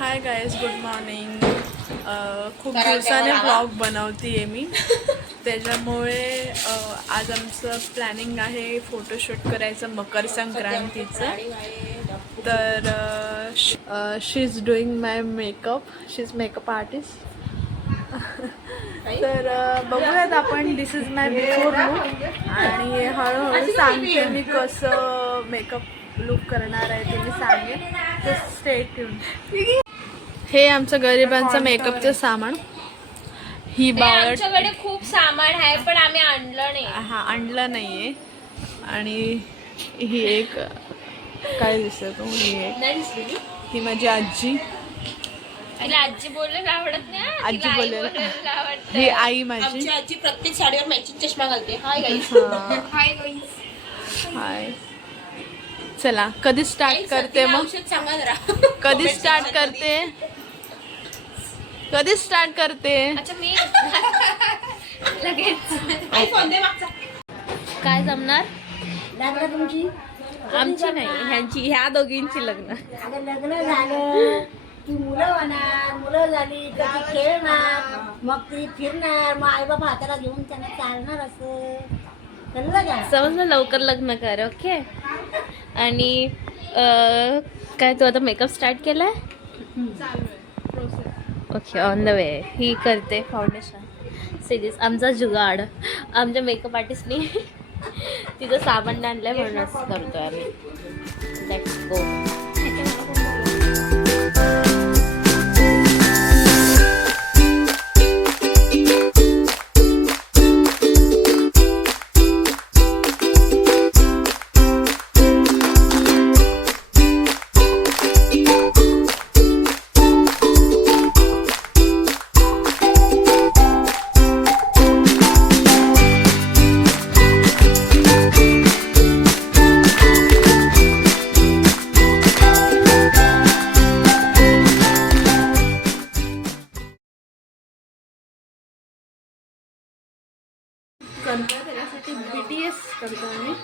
Hi guys, good morning. खूप दिवसाने vlog बनवते आहे मी. त्याच्यामुळे आज आमचं प्लॅनिंग आहे फोटोशूट करायचं मकर संक्रांतीचं. तर she is doing my makeup. She is makeup artist. तर बघूयात आपण. This is my before look आणि हळूहळू सांगते मी कसं मेकअप लुक करणार आहे ते मी सांगेन. तर स्टे ट्यून. हे आमचं गरिबांचं मेकअपचं सामान. ही बावळट आमच्याकडे खूप सामान आहे पण आम्ही आणलं नाही. आणलं नाहीये. आणि ही एक काय दिसत ही माझी आजी. तिला आजी बोलायला आवडत नाही. आजी बोलायला ही आई माझी. आजी प्रत्येक साडीवर मॅचिंग चष्मा घालते. Hi guys. Hi guys. हाय. चला कधी स्टार्ट करते मग? सांगा जरा. कधी स्टार्ट करते? अच्छा मी लगेच काय जमणार? लग्न तुमची? आमची नाही, ह्यांची, ह्या दोघींची लग्न. अगं लग्न झालं की मुलं होणार, मुलं झाली तर ती खेळणार, मग ती फिरणार, मग आई बाबा हाताला घेऊन त्यांना चालणार. असं कळलं का? समजलं. लवकर लग्न कर. ओके. आणि काय तू आता मेकअप स्टार्ट केलाय? Okay, on the way. ही करते फाउंडेशन. सिरीज आमचा जुगाड. आमच्या मेकअप आर्टिस्टनी तिचं सामान आणलंय म्हणूनच करतोय आम्ही. Let's go. त्याच्यासाठी BTS करतो आम्ही.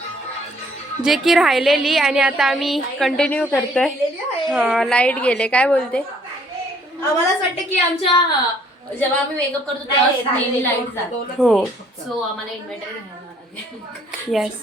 जे की राहिलेली आणि आता आम्ही कंटिन्यू करतोय. लाईट गेले. काय बोलते? आम्हाला असं वाटतं की आमच्या जेव्हा आम्ही मेकअप करतो तेव्हा नेहमी लाईट जातो. हो. सो आम्हाला इन्व्हर्टर घ्यायला लागेल. येस.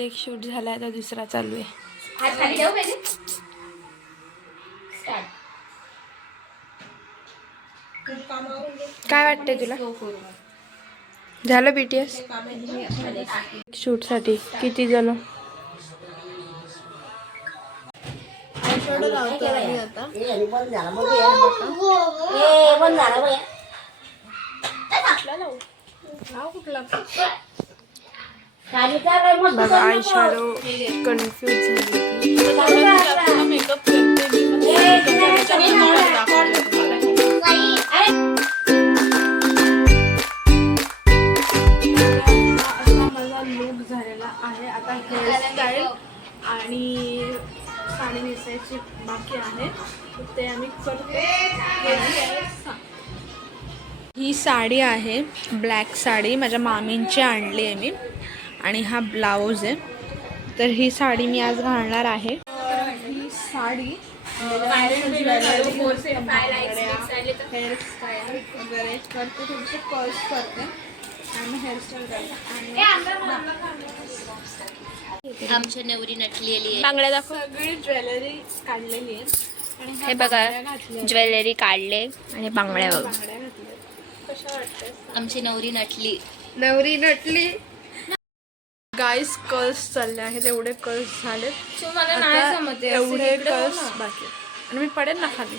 एक शूट झाला, आता दुसरा चालू आहे. काय वाटतंय तुला? झालं BTS शूट साठी किती जण? बंद झाला बघूया. बंद झाला बघ. बघा आय शॅडो कन्फ्यूज झाली. मेकअप करते मी. माझा लुक झालेला आहे. आता हेअरस्टाईल आणि साडी नेसायची बाकी आहे, ते आम्ही करतो. ही साडी आहे, ब्लॅक साडी माझ्या मामींची आणली आहे मी. आणि हा ब्लाऊज आहे. तर ही साडी मी आज घालणार आहे. ही साडी हेअरस्टाईल वगैरे करते, थोडेसे कर्ल्स करते आणि हेअरस्टाईल करते. आमच्या नवरी नटलेली आहे. बांगड्या दाखव. सगळी ज्वेलरी काढलेली आहे आणि हे बघा, ज्वेलरी काढले आणि बांगड्या बघा. बांगड्या घातल्या. कशा वाटते? आमची नवरी नटली. नवरी नटली. गाईस कर्ल्स चालले आहेत. एवढे कर्ल्स झालेत. मला नाही आता जमत एवढे कर्ल्स बाकी आहेत. आणि मी पडेल ना खाली.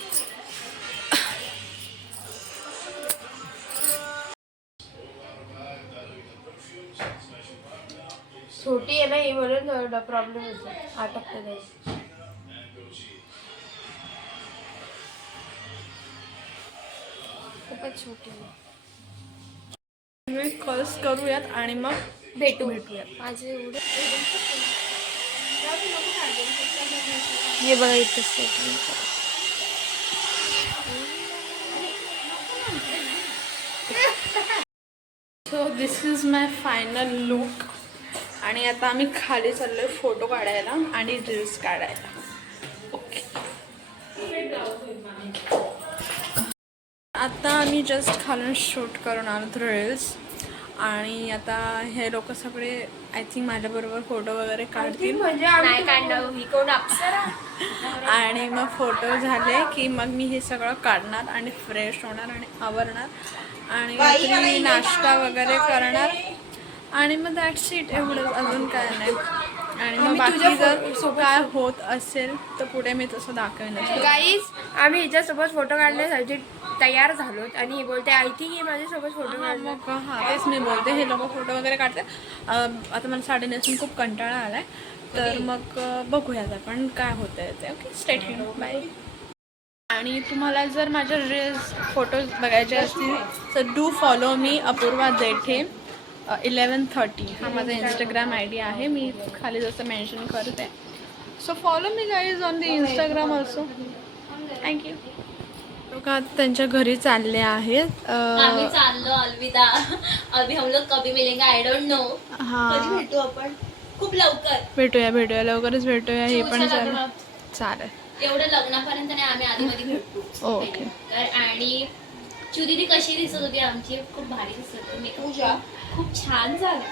छोटी आहे ना ही म्हणून प्रॉब्लेम होतो अटकते नाही. खूपच छोटी आहे. कॉल्स करूयात आणि मग भेटूयात. माझे एवढे हे बघा इथं so this is my final look. आणि आता आम्ही खाली चाललोय फोटो काढायला आणि रील्स काढायला. ओके. आता आम्ही जस्ट खालून शूट करून आलो रील्स. आणि आता हे लोक सगळे आय थिंक माझ्याबरोबर फोटो वगैरे काढतील. म्हणजे नाही काढणार ही कोण अप्सरा. आणि मग फोटो झाले की मग मी हे सगळं काढणार आणि फ्रेश होणार आणि आवरणार आणि रात्री नाश्ता वगैरे करणार आणि मग दॅट्स इट. एवढंच, अजून काय नाही. आणि मग बाकी जर काय होत असेल तर पुढे मी तसं दाखवेनच. गाईज आम्ही हिच्यासोबत फोटो काढण्यासाठी तयार झालो आणि ही बोलते आय थिंक ही माझ्यासोबत फोटो काढणार. मग हां तेच मी बोलते. हे लोक फोटो वगैरे काढते. आता मला साडी नेसून खूप कंटाळा आला आहे. तर मग बघूयात आपण काय होतं आहे ते. Okay, stay tuned. बाय. आणि तुम्हाला जर माझ्या रील्स फोटोज बघायचे असतील तर डू फॉलो मी अपूर्वा जेठे 1130 हा माझा इंस्टाग्राम आय डी आहे. मी खाली जसं मेन्शन करते. So follow me guys on the Instagram also. Thank you. लोक आता त्यांच्या घरी चालले आहेत. आम्ही चाललो अलविदा. अभी हम लोग कभी मिलेंगे आय डोंट नो. कधी हां भेटू आपण? खूप लवकर. भेटूया लवकरच भेटूया. हे पण चालेल. एवढं लग्नापर्यंत नाही, आम्ही आधी मध्ये भेटू. ओके. तर आणि चुदीदी कशी दिसत होती आमची? खूप भारी दिसत होती. मेकअप खूप छान झालं.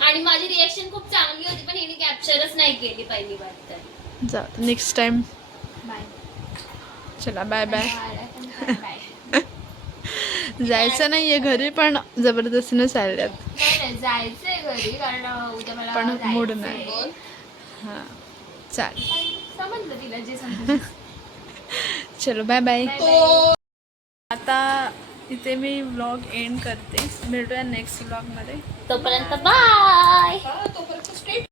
आणि माझी रिएक्शन खूप चांगली होती पण हिने कॅप्चरच नाही केली पहिली बार. तर जा नेक्स्ट टाइम. बाय. चला बाय बाय. जायचं नाहीये घरी पण जबरदस्तीने चालल्यात. जायचंय घरी कारण उद्या मला पण मूड जायचंय. नाही. हां चालेल. समजलं तिला जे समजलं. चलो बाय बाय. आता इथे मी व्लॉग एंड करते. भेटूया नेक्स्ट व्लॉगमध्ये. तोपर्यंत बाय. तोपर्यंत स्टे